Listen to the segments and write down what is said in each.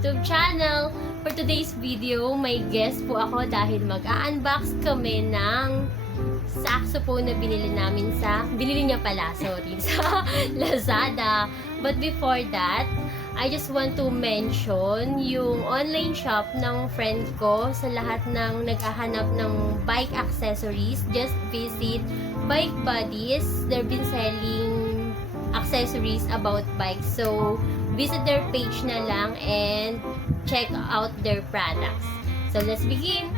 YouTube channel. For today's video, may guest po ako dahil mag-unbox kami ng saxophone na binili niya pala, sorry, sa Lazada. But before that, I just want to mention yung online shop ng friend ko sa lahat ng naghahanap ng bike accessories. Just visit Bike Buddies. They've been selling accessories about bikes. So, visit their page na lang and check out their products. So, let's begin!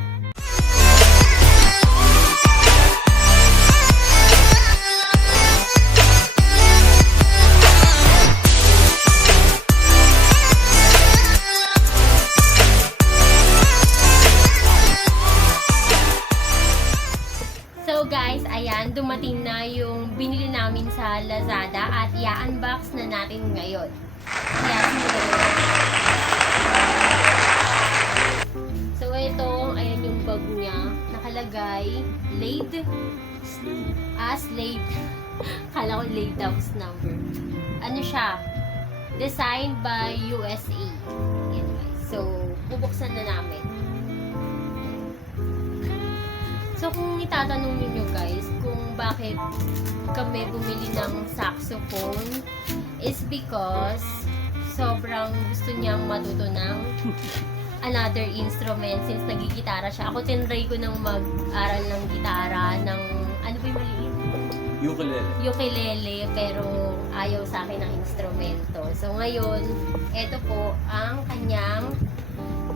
So guys, ayan, dumating na yung binili namin sa Lazada at i-unbox na natin ngayon. Ayan, so ito, ayan yung bag niya. Nakalagay, laid. Slade. Kala ko laid tapos number. Ano siya? Designed by USA. Ayan guys. So, bubuksan na namin. So, kung itatanong niyo guys kung bakit kami bumili ng saxophone is because sobrang gusto niyang matuto ng another instrument since nagigitara siya. Ako tinry ko nang mag-aral ng gitara ng, ano ba yung maliit? Ukulele, pero ayaw sa akin ng instrumento. So, ngayon, ito po ang kanyang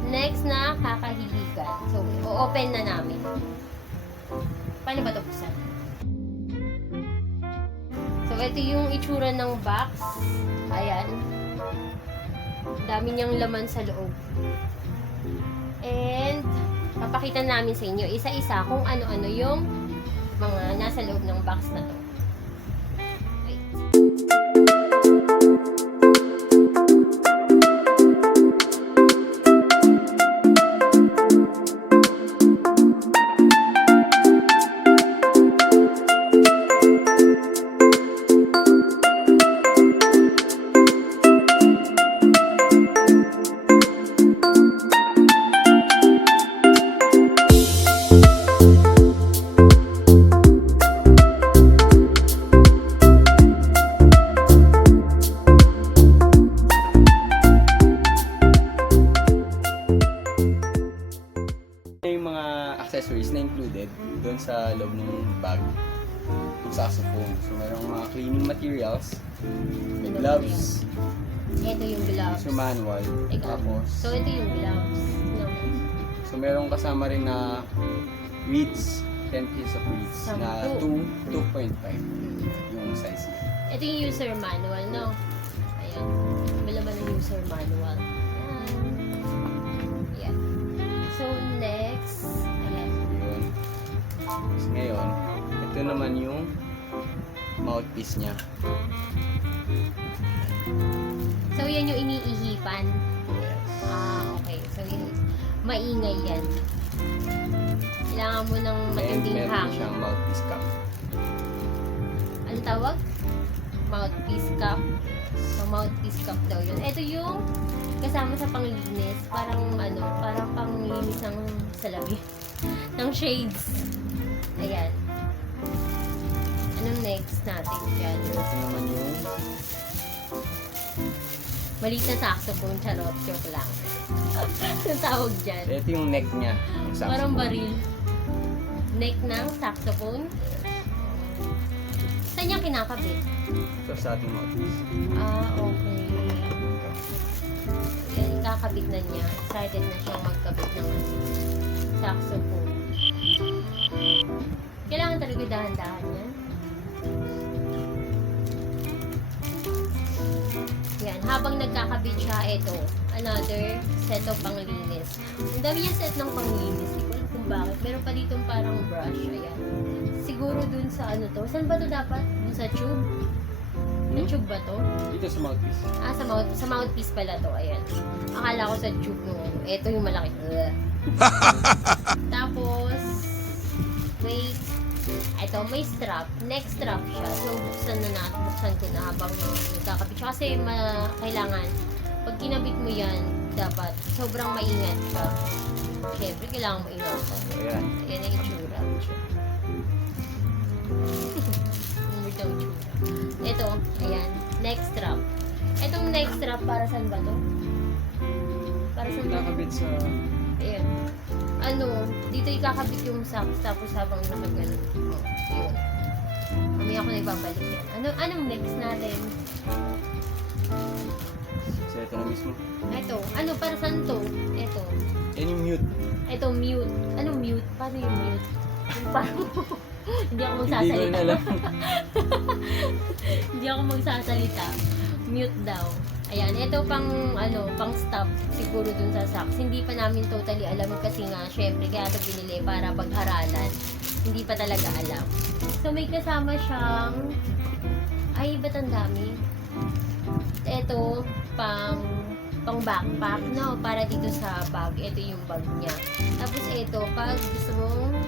next na kakahiligan. So, o-open na namin. Paano ba ito buksan? So, ito yung itsura ng box. Ayan. Dami niyang laman sa loob. And, papakita namin sa inyo isa-isa kung ano-ano yung mga nasa loob ng box na to. Wait. Accessories na included doon sa loob ng bag ng saxophone. So, mayroong mga cleaning materials, may gloves, Ito yung gloves. yung manual, tapos, So, ito yung gloves. No. so mayroong kasama rin na reeds, 10 pieces of reeds na 2.5 yung size niya. Ito yung user manual, no? Ayan. May laman ng user manual. Ayan. So, next, ayan. Yun. So, ngayon, ito naman yung mouthpiece niya. So, yan yung iniihipan. Yes. Okay. So, yun, maingay yan. Kailangan mo ng And matinding meron hangin. siyang mouthpiece cap. Ano tawag? Mouthpiece cup. So, mouthpiece cup daw yun. Ito yung kasama sa panglinis. Parang panglinis ng salamin. ng shades. Ayan. Anong next natin dyan? Ito naman yung Maliit na saxophone, charot. Joke lang. Ang tawag dyan. ito yung neck niya. Yung saxophone. Parang baril. Neck ng saxophone. Saan niya kinakabit? Ito sa ating mouthpiece. Okay. Yan, kakabit na niya. Excited na siyang magkabit ng saxophone. Kailangan talaga dahan-dahan yan. Yan, habang nagkakabit siya, ito, another set of panglinis. Ang dami niya set ng panglinis. Hindi ko alam kung bakit. Meron pa ditong parang brush. Ayan. Siguro dun sa ano to. Saan ba to dapat? Dun sa tube? Sa tube ba to? Dito sa mouthpiece. Sa mouthpiece pala to. Ayan. Akala ko sa tube nung ito yung malaki. Tapos, wait. Ito, may strap. Neck strap siya. So, buksan ko na habang nagkakabit siya. Kasi kailangan pag kinabit mo yan, dapat sobrang maingat ka. Siyempre, kailangan mo ingatan. So, ayan. Ayan ang itsura. Weird ang itsura. Ito, ayan. Next strap. Itong next strap, para saan ba to? Para saan ba? Nakakabit sa... Ayan. Ano, dito ikakabit yung socks tapos habang nakaganon. Oh, yun. Mamaya ko na ibabalik yan. Anong next natin? So, ito na mismo. Ito. Ano, para saan to? Ito. Yan yung mute. Ito, mute. Anong mute? Paano yung mute? Yung parang... Hindi ako Hindi ko magsasalita. na alam. Hindi ako magsasalita. Mute daw. Ayan, ito pang stop siguro dun sa socks. Hindi pa namin totally alam kasi nga, syempre, kaya ito binili para pag-aralan. Hindi pa talaga alam. So, may kasama siyang, ay, ba't ang dami? Ito, pang backpack, no? Para dito sa bag. Ito yung bag niya. Tapos ito, pag gusto mong,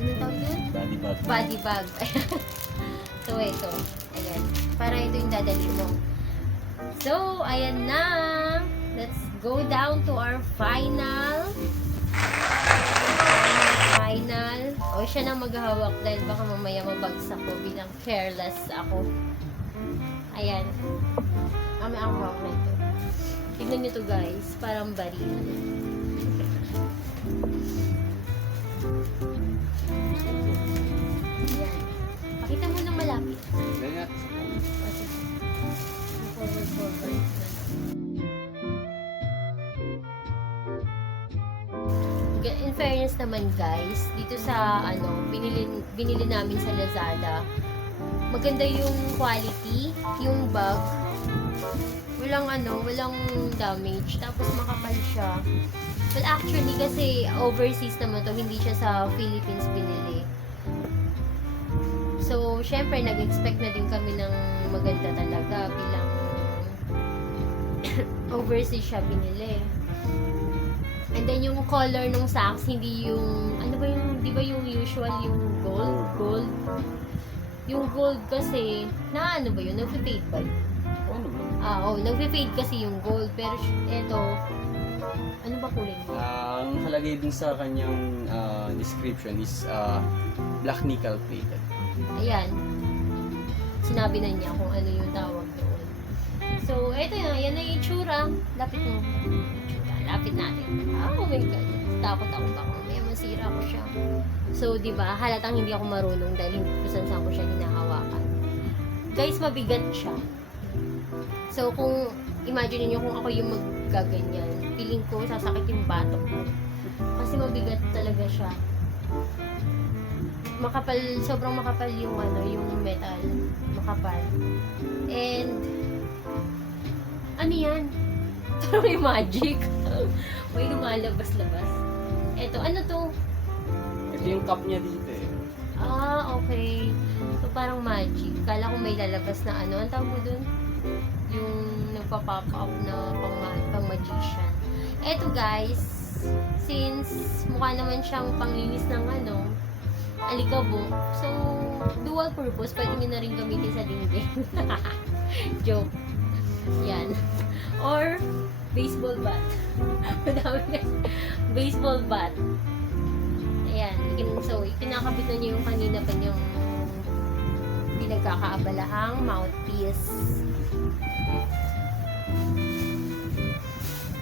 anong tawag yun? Body bag. Body bag. So, ito. Ayan. Para ito yung dadali mo. So, ayan na. Let's go down to our final. O, siya na maghahawak dahil baka mamaya mabagsak ko bilang careless ako. Ayan. Kami ang hawak na ito. Tignan nyo to guys. Parang baril. Ayan. Pakita mo ng malapit. Ganyan. Forward. In fairness naman guys, dito sa binili namin sa Lazada, maganda yung quality, yung bag, walang damage, tapos makapal siya. Well, actually kasi overseas naman to, hindi siya sa Philippines binili. So, syempre nag-expect na din kami ng maganda talaga bilang overseas siya binili. And then yung color ng socks, hindi yung, di ba yung usual, yung gold? Yung gold kasi, nag-fade ba yun? Oo naman. Nag-fade kasi yung gold. Pero ito, ano ba kulay mo? Ang nakalagay dun sa kanyang description is black nickel plated. Ayan. Sinabi na niya kung ano yung tawag doon. So, ito na, yan na yung itsura. Lapit mo. Lapit natin. Oh my God. Takot ako baka may masira ko siya. So, di ba, halatang hindi ako marunong dahil hindi ko saan ko siya hinahawakan. Guys, mabigat siya. So, kung imagine niyo kung ako yung maggaganyan, feeling ko sasakit yung batok ko. Kasi mabigat talaga siya. Makapal, sobrang makapal yung yung metal. Makapal. And, ano yan? Parang may magic. May lumalabas-labas. Eto, ano to? Ito yung cup niya dito eh. Okay. So, parang magic. Kala ko may lalabas na ano. Ang tawag mo dun? Yung nagpa-pop up na pang magician. Eto guys, since mukha naman siyang panglinis ng alikabok. So, dual purpose. Pwede nyo na rin gamitin sa dingding. Joke. Yan. Or, baseball bat. Madami na. Baseball bat. Ayan. So, ikinakabit na niyo yung kanina pa niyong pinagkakaabalahang mouthpiece.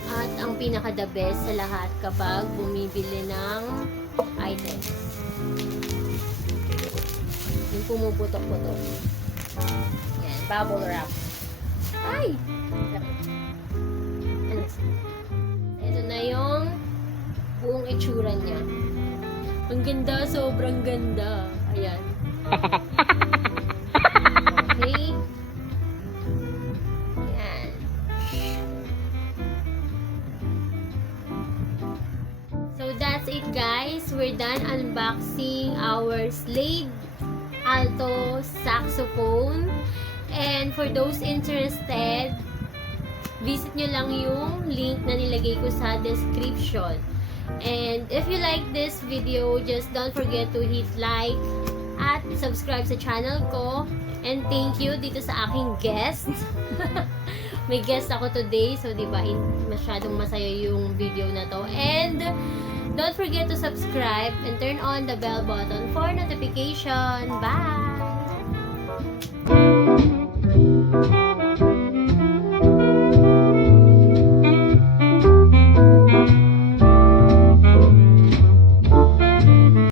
At ang pinaka-the best sa lahat kapag bumibili ng items. Yung pumuputok-putok. Yan. Bubble wrap. Ay! Ito na yung buong itsura niya. Ang ganda, sobrang ganda. Ayan. Okay. Ayan. So that's it guys. We're done unboxing our Slade Alto Saxophone. And for those interested, visit nyo lang yung link na nilagay ko sa description. And if you like this video, just don't forget to hit like At subscribe sa channel ko. And thank you dito sa aking guest. May guest ako today. So, di ba, masyadong masaya yung video na to. And don't forget to subscribe and turn on the bell button for notification. Bye!